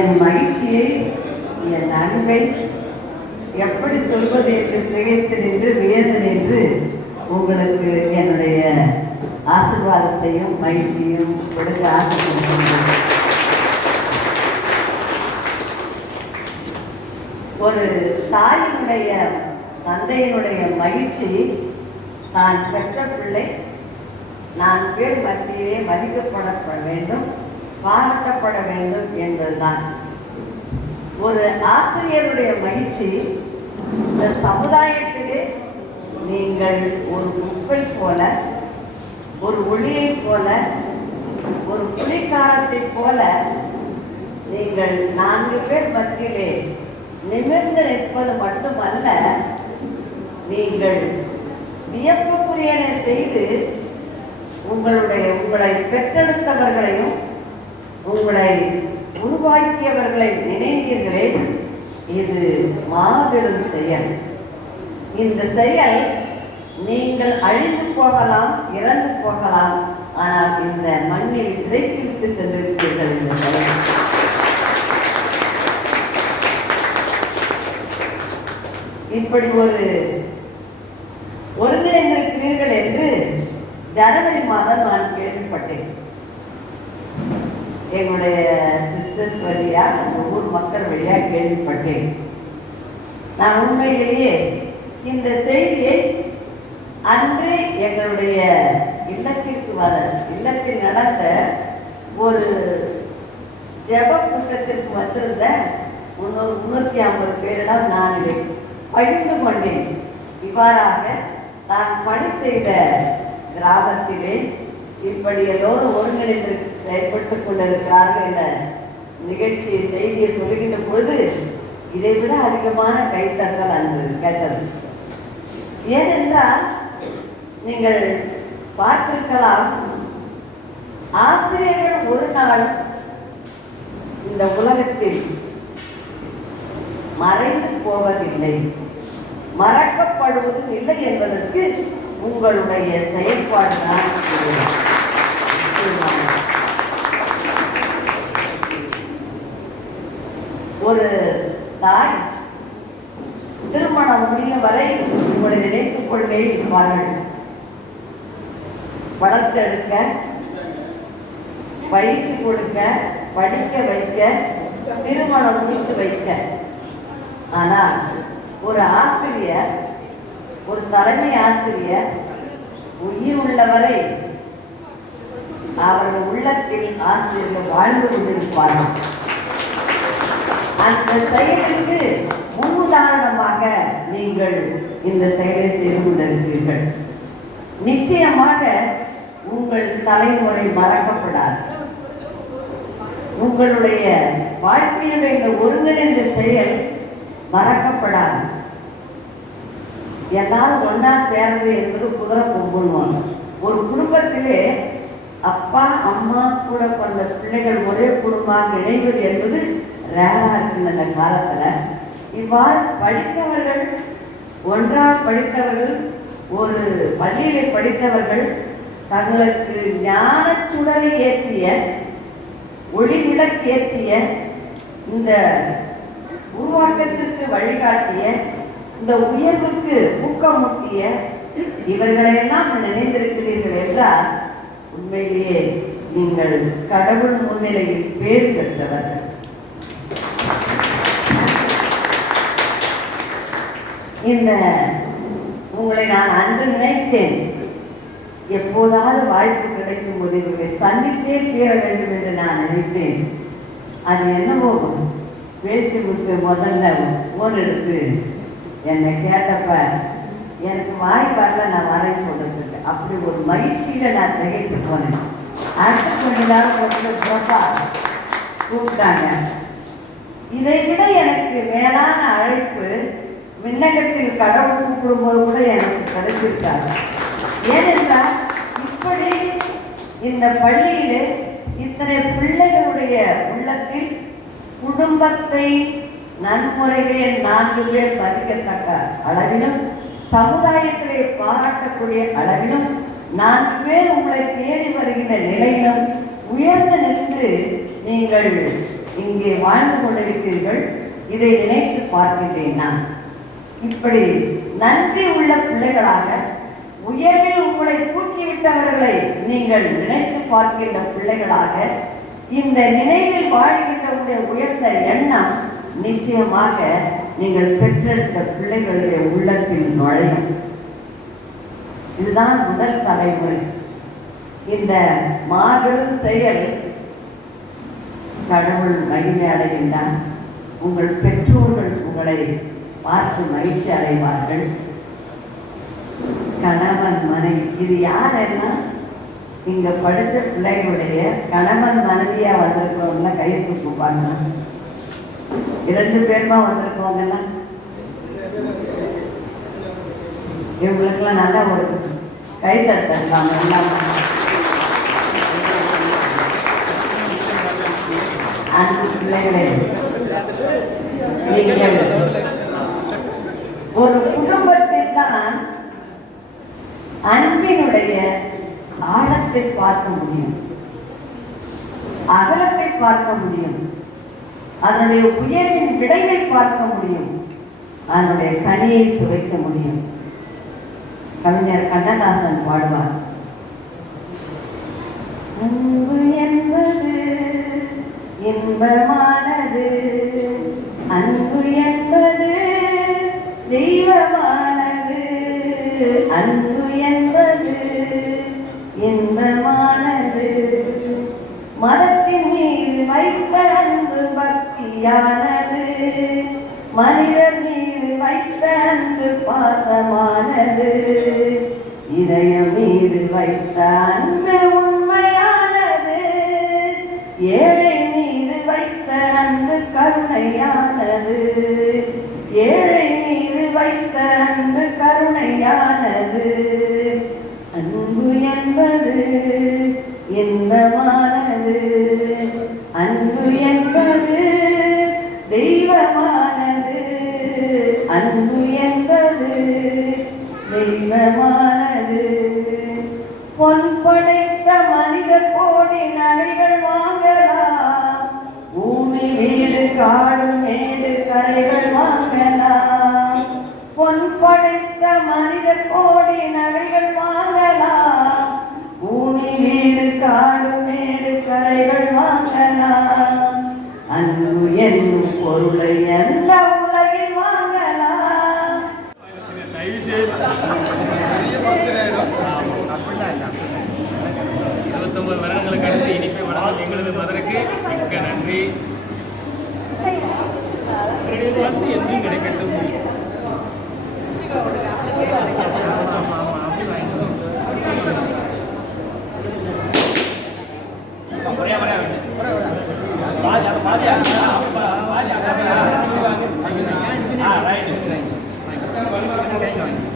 என் மகிழ்ச்சியை, என் அன்பை எப்படி சொல்வது என்று திகைத்து நின்று வியந்து நின்று உங்களுக்கு என்னுடைய ஆசீர்வாதத்தையும் மகிழ்ச்சியும் கொடுக்க ஆசைப்படுகிறேன். ஒரு தாயினுடைய தந்தையினுடைய மகிழ்ச்சி, நான் பெற்ற பிள்ளை 4 பேர் மத்தியிலே மதிக்கப்பட வேண்டும், பாராட்டப்பட வேண்டும் என்பதுதான். ஒரு ஆசிரியருடைய மகிழ்ச்சி, இந்த சமுதாயத்திலே நீங்கள் ஒரு குப்பை போல, ஒரு ஒளியை போல, ஒரு புலிக்காரத்தை போல நீங்கள் 4 பேர் மத்தியிலே நிமிர்ந்து நிற்பது மட்டுமல்ல, நீங்கள் வியப்புக்குரியனை செய்து உங்களை பெற்றெடுத்தவர்களையும் உங்களை உருவாக்கியவர்களை நினைந்தீர்களே, இது மாபெரும் செயல். இந்த செயல் நீங்கள் அழிந்து போகலாம், இறந்து போகலாம், ஆனால் இந்த மண்ணில் விதைத்துவிட்டு சென்றிருக்கிறீர்கள். இந்த செயல் இப்படி ஒருங்கிணைந்திருக்கிறீர்கள் என்று ஜனவரி மாதம் நான் கேள்விப்பட்டேன். எங்களுடைய சிஸ்டர்ஸ் வழியா, அந்த ஊர் மக்கள் வழியா கேள்விப்பட்டேன். நான் உண்மையிலேயே இந்த செய்தியை அன்று எங்களுடைய இல்லத்தில் நடந்த ஒரு ஜெப கூட்டத்திற்கு வந்திருந்த 350 பேரிடம் நான் இதை பகிர்ந்து கொண்டேன். இவ்வாறாக நான் பணி செய்த கிராமத்திலே இப்படி எல்லோரும் ஒருங்கிணைந்து செயல்பட்டுக் கொண்டிருக்கிறார்கள் என்ற நிகழ்ச்சியை செய்தியை சொல்லுகின்ற பொழுது இதை விட அதிகமான கைத்தட்டல் அன்று கேட்டது. ஏனென்றால் நீங்கள் பார்த்திருக்கலாம், ஆசிரியர்கள் ஒரு நாள் இந்த உலகத்தில் மறைந்து போவதில்லை, மறக்கப்படுவதும் இல்லை என்பதற்கு உங்களுடைய செயல்பாடு தான். ஒரு தாய் திருமணம் முடியும் வரை உங்களை நினைத்துக் கொண்டே இருப்பார்கள். வளர்த்தெடுக்க, பயிற்சி கொடுக்க, படிக்க வைக்க, திருமணம் முடித்து வைக்க. ஆனால் ஒரு ஆசிரியர், ஒரு தலைமை ஆசிரியர் உயிர் உள்ளவரை அவர்கள் உள்ளத்தில் ஆசிரியர்கள் வாழ்ந்து கொண்டிருப்பார்கள். அந்த செயலுக்கு முன்னுதாரணமாக நீங்கள் இந்த செயலை செய்து கொண்டிருக்கிறீர்கள். நிச்சயமாக உங்கள் தலைமுறை மறக்கப்படாது. உங்களுடைய வாழ்க்கையுடைய இந்த ஒருங்கிணைந்த செயல் மறக்கப்படாது. எல்லாரும் ஒன்னா சேர்றது என்பது குதிரை கொம்புன்னுவாங்க. ஒரு குடும்பத்திலே அப்பா அம்மா கூட பிறந்த பிள்ளைகள் ஒரே குடும்பமாக இணைவது என்பது ரேரா இருக்கு அந்த காலத்துல. இவ்வாறு படித்தவர்கள், ஒன்றாக படித்தவர்கள், ஒரு பள்ளியிலே படித்தவர்கள் தங்களுக்கு ஞான சுடரை ஏற்றிய, ஒளி விளக்கு ஏற்றிய, இந்த உருவாக்கத்திற்கு வழிகாட்டிய, இந்த உயர்வுக்கு ஊக்கமூட்டிய இவர்களெல்லாம் நினைந்திருக்கிறீர்கள் என்றால் உண்மையிலேயே நீங்கள் கடவுள் முன்னிலையில் பேர் பெற்றவர்கள். இந்த உங்களை நான் அன்று நினைத்தேன், எப்போதாவது வாய்ப்பு கிடைக்கும் போது இவர்களை சந்தித்தே தீர வேண்டும் என்று நான் நினைத்தேன். அது என்னவோ பேச்சுக்கு முதல்ல போன் எடுத்து என்னை கேட்டப்ப எனக்கு வாய் வரல, நான் வரேன்னு சொல்றதுக்கு அப்படி ஒரு மகிழ்ச்சியில நான் திகைத்து போனேன். அடுத்த கொஞ்ச நேரம் போட்டா கூப்பிட்டாங்க. இதை விட எனக்கு மேலான அழைப்பு விண்ணகத்தில் கடவுள் கூப்பிடும்போது கூட எனக்கு கிடைச்சிருக்காங்க. ஏனென்றால் இப்படி இந்த பள்ளியிலே இத்தனை பிள்ளைகளுடைய உள்ளத்தில் குடும்பத்தை நன்முறைகளே 4 பேர் மதிக்கத்தக்க அளவிலும், சமுதாயத்திலே பாராட்டக்கூடிய அளவிலும் 4 பேர் உங்களை தேடி வருகின்ற நிலையிலும் உயர்ந்து நின்று நீங்கள் இங்கே வாழ்ந்து கொண்டிருக்கிறீர்கள். இதை நினைத்து பார்க்கின்றேன். நான் இப்படி நன்றி உள்ள பிள்ளைகளாக, உயர்வில் உங்களை தூக்கிவிட்டவர்களை நீங்கள் நினைத்து பார்க்கின்ற பிள்ளைகளாக, இந்த நினைவில் வாழ்கின்ற உயர்ந்த எண்ணம் நிச்சயமாக நீங்கள் பெற்றெடுத்த பிள்ளைகளுடைய உள்ளத்தில் நுழையும். இதுதான் முதல் தலைமுறை. இந்த மாபெரும் செயல் கடவுள் மகிமை அடைகின்றார். உங்கள் பெற்றோர்கள் உங்களை பார்த்து மகிழ்ச்சி அடைவார்கள். கணவன் மனைவி, இது யாரெல்லாம் இங்க படித்த பிள்ளைகளுடைய கணவன் மனைவியா வந்திருக்கவங்கள கை தூக்குப்பாங்க. 2 பேருமா வந்திருக்கவங்கெல்லாம் இவங்களுக்கெல்லாம் நல்லா ஒரு கை தட்டாங்க. எல்லாம் அன்பு பிள்ளைகளே, ஒரு குடும்பத்தில் தான் அன்பினுடைய ஆழத்தை பார்க்க முடியும், அகலத்தை பார்க்க முடியும், அதனுடைய உயரின் விடையை பார்க்க முடியும், அதனுடைய கனியை சுவைக்க முடியும். கவிஞர் கண்ணதாசன் பாடுவார், அன்பு என்பது இன்பமானது, அன்பு என்பது தெய்வமானது, அன்பு என்பது இன்பமானது, மரத்தின் மீது வைத்த அன்பு பக்தியானது, மனிதர் மீது வைத்த அன்பு பாசமானது, இதயம் மீது வைத்த அன்பு உண்மையானது, ஏழை மீது வைத்த அன்பு கருணையானது, ஏழை மீது வைத்த அன்பு கருணையானது, அன்பு என்பது இன்பமானது, அன்பு என்பது தெய்வமானது, அன்பு என்பது தெய்வமானது. பொன் படைத்த மனித கோடி நகைகள் வாங்கலாம், பூமி வீடு காடு மேடு கரைகள் வாங்கலாம், பொன் படைத்த மனித கோடி நகைகள் வாங்கலாம், பூமி வீடு காடு மேடு கரைகள் வாங்கலாம், அன்பு என்னும் பொருளை எந்த உலகில் வாங்கலாம். 29 வருடங்களுக்கு அடுத்து இனிப்பை வழங்கும் எங்களது மதருக்கு மிக்க நன்றி. என்றும் கிடைக்கட்டும். ரைட்